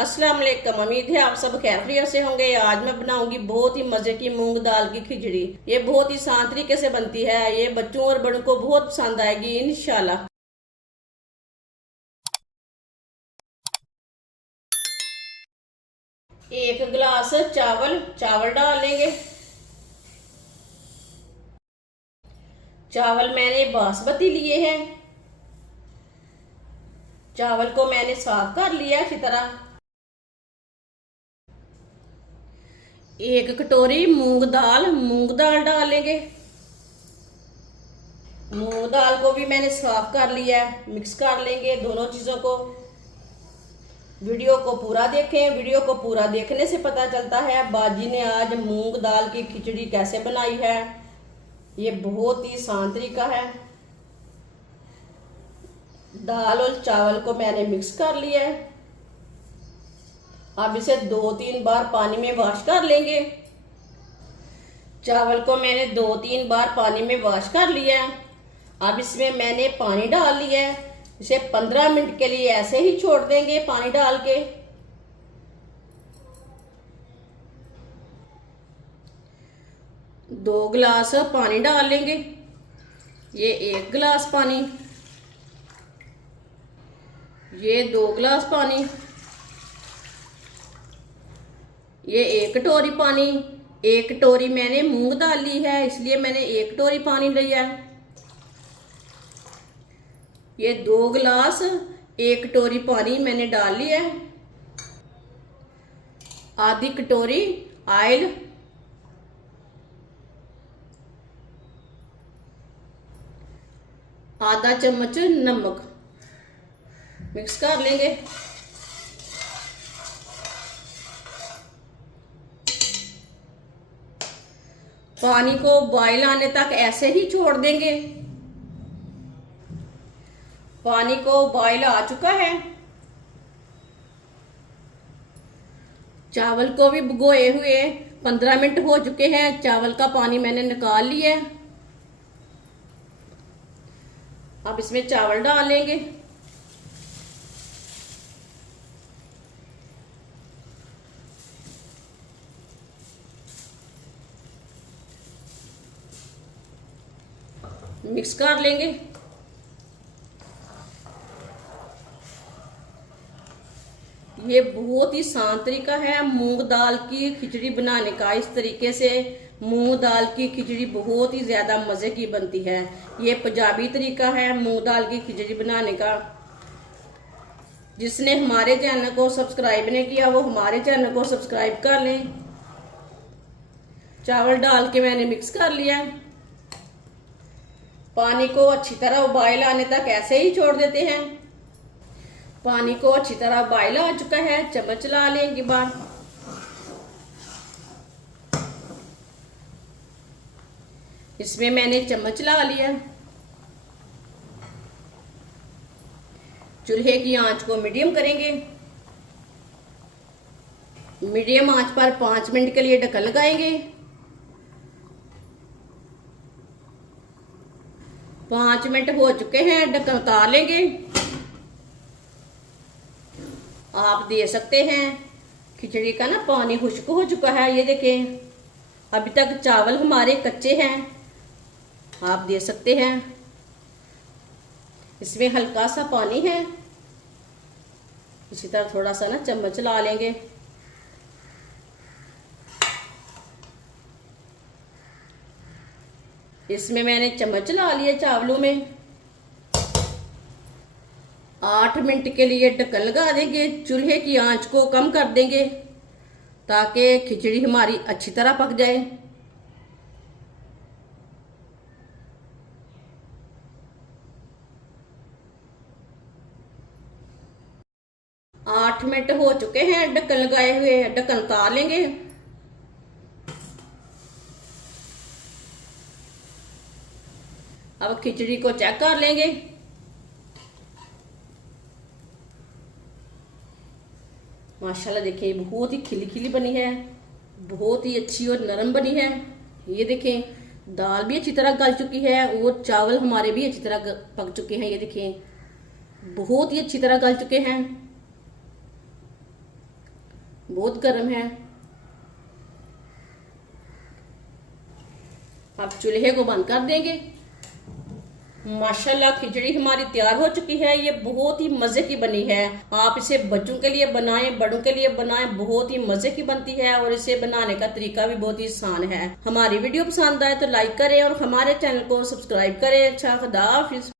अस्सलाम वालेकुम। उम्मीद है आप सब खैरियत से होंगे। आज मैं बनाऊंगी बहुत ही मजे की मूंग दाल की खिचड़ी। ये बहुत ही आसान तरीके से बनती है। ये बच्चों और बड़ों को बहुत पसंद आएगी इंशाल्लाह। एक गिलास चावल चावल डाल लेंगे। चावल मैंने बासमती लिए हैं। चावल को मैंने साफ कर लिया अच्छी तरह। एक कटोरी मूंग दाल डालेंगे। मूंग दाल को भी मैंने साफ कर लिया है। मिक्स कर लेंगे दोनों चीजों को। वीडियो को पूरा देखें। वीडियो को पूरा देखने से पता चलता है बाजी ने आज मूंग दाल की खिचड़ी कैसे बनाई है। ये बहुत ही आसान तरीका है। दाल और चावल को मैंने मिक्स कर लिया है। अब इसे 2-3 बार पानी में वॉश कर लेंगे। चावल को मैंने 2-3 बार पानी में वॉश कर लिया है। अब इसमें मैंने पानी डाल लिया है। इसे 15 मिनट के लिए ऐसे ही छोड़ देंगे पानी डाल के। दो गिलास पानी डाल लेंगे। ये 1 गिलास पानी, ये 2 गिलास पानी, ये 1 कटोरी पानी। 1 कटोरी मैंने मूंग दाल ली है इसलिए मैंने 1 कटोरी पानी लिया है। ये 2 गिलास 1 कटोरी पानी मैंने डाल लिया है। आधी कटोरी ऑयल, आधा चम्मच नमक मिक्स कर लेंगे। पानी को बॉयल आने तक ऐसे ही छोड़ देंगे। पानी को बॉयल आ चुका है। चावल को भी भिगोए हुए 15 मिनट हो चुके हैं। चावल का पानी मैंने निकाल लिया है। अब इसमें चावल डाल लेंगे। मिक्स कर लेंगे। ये बहुत ही आसान तरीका है मूंग दाल की खिचड़ी बनाने का। इस तरीके से मूंग दाल की खिचड़ी बहुत ही ज्यादा मजे की बनती है। ये पंजाबी तरीका है मूंग दाल की खिचड़ी बनाने का। जिसने हमारे चैनल को सब्सक्राइब नहीं किया वो हमारे चैनल को सब्सक्राइब कर लें। चावल डाल के मैंने मिक्स कर लिया। पानी को अच्छी तरह उबाल आने तक ऐसे ही छोड़ देते हैं। पानी को अच्छी तरह उबाल आ चुका है। चम्मच ला लेंगे बार। इसमें मैंने चम्मच ला लिया। चूल्हे की आंच को मीडियम करेंगे। मीडियम आंच पर 5 मिनट के लिए ढक्कन लगाएंगे। 5 मिनट हो चुके हैं। ढक्कन उतार लेंगे। आप दे सकते हैं खिचड़ी का ना पानी खुश्क हो चुका है। ये देखें अभी तक चावल हमारे कच्चे हैं। आप दे सकते हैं। इसमें हल्का सा पानी है। इसी तरह थोड़ा सा ना चम्मच ला लेंगे। इसमें मैंने चम्मच ला लिया चावलों में। 8 मिनट के लिए ढक्कन लगा देंगे। चूल्हे की आंच को कम कर देंगे ताकि खिचड़ी हमारी अच्छी तरह पक जाए। 8 मिनट हो चुके हैं ढक्कन लगाए हुए। ढक्कन उतार लेंगे। अब खिचड़ी को चेक कर लेंगे। माशाल्लाह देखिए बहुत ही खिली खिली बनी है। बहुत ही अच्छी और नरम बनी है। ये देखें दाल भी अच्छी तरह गल चुकी है और चावल हमारे भी अच्छी तरह पक चुके हैं। ये देखें बहुत ही अच्छी तरह गल चुके हैं। बहुत गर्म है। अब चूल्हे को बंद कर देंगे। माशाल्लाह खिचड़ी हमारी तैयार हो चुकी है। ये बहुत ही मजे की बनी है। आप इसे बच्चों के लिए बनाएं, बड़ों के लिए बनाएं, बहुत ही मजे की बनती है और इसे बनाने का तरीका भी बहुत ही आसान है। हमारी वीडियो पसंद आए तो लाइक करें और हमारे चैनल को सब्सक्राइब करें। अच्छा, खुदा हाफिज।